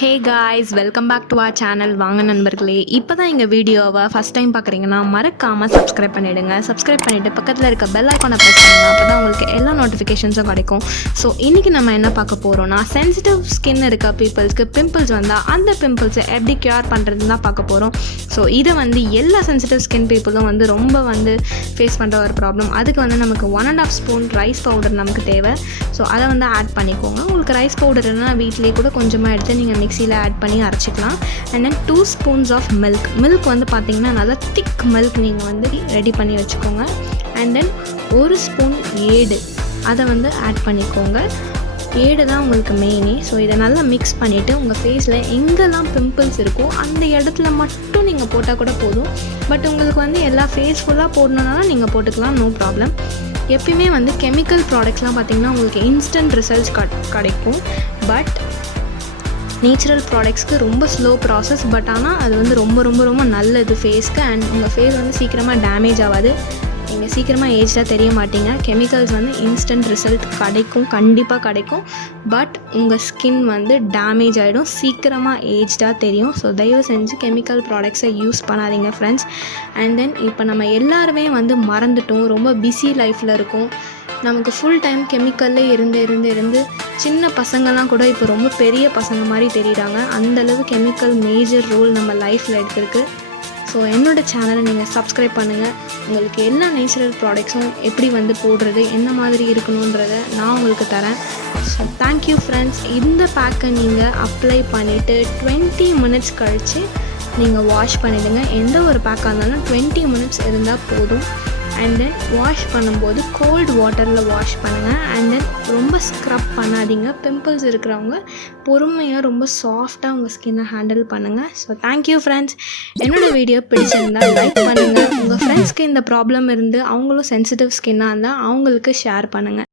Hey guys, welcome back to our channel வாங்க நண்பர்களே. இப்போ தான் எங்கள் வீடியோவை ஃபஸ்ட் டைம் பார்க்குறீங்கன்னா மறக்காமல் சப்ஸ்கிரைப் பண்ணிவிடுங்க. சப்ஸ்கிரைப் பண்ணிவிட்டு பக்கத்தில் இருக்க பெல் ஐக்கானை ப்ரெஸ் பண்ணுங்கள். அப்போ தான் உங்களுக்கு எல்லா நோட்டிஃபிகேஷன்ஸும் கிடைக்கும். ஸோ இன்றைக்கி நம்ம என்ன பார்க்க போகிறோம்னா சென்சிட்டிவ் ஸ்கின் இருக்க பீப்புள்ஸ்க்கு பிம்பிள்ஸ் வந்தால் அந்த பிம்பிள்ஸை எப்படி க்யூர் பண்ணுறதுன்னு தான் பார்க்க போகிறோம். ஸோ இதை எல்லா சென்சிட்டிவ் ஸ்கின் பீப்புளும் ரொம்ப ஃபேஸ் பண்ணுற ஒரு ப்ராப்ளம். அதுக்கு நமக்கு 1.5 ஸ்பூன் ரைஸ் பவுடர் நமக்கு தேவை. ஸோ அதை ஆட் பண்ணிக்கோங்க. உங்களுக்கு ரைஸ் பவுடர்னா வீட்டிலேயே கூட கொஞ்சமாக எடுத்து நீங்கள் மிக்சியில் ஆட் பண்ணி அரைச்சிக்கலாம். And then 2 spoons of milk பார்த்தீங்கன்னா நல்லா திக் மில்க் நீங்கள் ரெடி பண்ணி வச்சுக்கோங்க. அண்ட் தென் 1 ஸ்பூன் ஏடு அதை ஆட் பண்ணிக்கோங்க. ஏடு தான் உங்களுக்கு மெயினே. ஸோ இதை நல்லா மிக்ஸ் பண்ணிவிட்டு உங்கள் ஃபேஸில் எங்கெல்லாம் பிம்பிள்ஸ் இருக்கோ அந்த இடத்துல மட்டும் நீங்கள் போட்டால் கூட போதும். பட் உங்களுக்கு எல்லா ஃபேஸ் ஃபுல்லாக போடணுன்னாலும் நீங்கள் போட்டுக்கலாம், நோ ப்ராப்ளம். எப்பயுமே கெமிக்கல் ப்ராடக்ட்ஸ்லாம் பார்த்திங்கன்னா உங்களுக்கு இன்ஸ்டன்ட் ரிசல்ட்ஸ் கிடைக்கும். பட் நேச்சுரல் ப்ராடக்ட்ஸ்க்கு ரொம்ப ஸ்லோ ப்ராசஸ். பட் ஆனால் அது ரொம்ப ரொம்ப ரொம்ப நல்லது ஃபேஸ்க்கு. அண்ட் உங்கள் ஃபேஸ் சீக்கிரமாக டேமேஜ் ஆகாது. நீங்கள் சீக்கிரமாக ஏஜ்டாக தெரிய மாட்டீங்க. கெமிக்கல்ஸ் இன்ஸ்டன்ட் ரிசல்ட் கண்டிப்பாக கிடைக்கும். பட் உங்கள் ஸ்கின் டேமேஜ் ஆகிடும், சீக்கிரமாக ஏஜ்டாக தெரியும். ஸோ தயவு செஞ்சு கெமிக்கல் ப்ராடக்ட்ஸை யூஸ் பண்ணாதீங்க ஃப்ரெண்ட்ஸ். அண்ட் தென் இப்போ நம்ம எல்லாருமே மறந்துட்டோம், ரொம்ப பிஸி லைஃப்பில் இருக்கும். நமக்கு ஃபுல் டைம் கெமிக்கல்லே இருந்து சின்ன பசங்கள்லாம் கூட இப்போ ரொம்ப பெரிய பசங்க மாதிரி தெரியுறாங்க. அந்தளவு கெமிக்கல் மேஜர் ரோல் நம்ம லைஃப்பில் எடுத்துருக்கு. ஸோ என்னோடய சேனலை நீங்கள் சப்ஸ்கிரைப் பண்ணுங்கள். உங்களுக்கு எல்லா நேச்சுரல் ப்ராடக்ட்ஸும் எப்படி போடுறது, என்ன மாதிரி இருக்கணுன்றதை நான் உங்களுக்கு தரேன். So thank you friends. இந்த பேக்கை நீங்கள் அப்ளை பண்ணிவிட்டு 20 மினிட்ஸ் கழித்து நீங்கள் வாஷ் பண்ணிவிடுங்க. எந்த ஒரு பேக்காக இருந்தாலும் 20 மினிட்ஸ் இருந்தால் போதும். அண்ட் தென் வாஷ் பண்ணும்போது கோல்டு வாட்டரில் வாஷ் பண்ணுங்கள். அண்ட் தென் ரொம்ப ஸ்க்ரப் பண்ணாதீங்க. பிம்பிள்ஸ் இருக்கிறவங்க பொறுமையாக ரொம்ப சாஃப்டாக உங்கள் ஸ்கின்னை ஹேண்டில் பண்ணுங்கள். So thank you friends. என்னோடய வீடியோ பிடிச்சிருந்தால் லைக் பண்ணுங்கள். உங்கள் ஃப்ரெண்ட்ஸ்க்கு இந்த ப்ராப்ளம் இருந்து அவங்களும் சென்சிட்டிவ் ஸ்கின்னாக இருந்தால் அவங்களுக்கு ஷேர் பண்ணுங்கள்.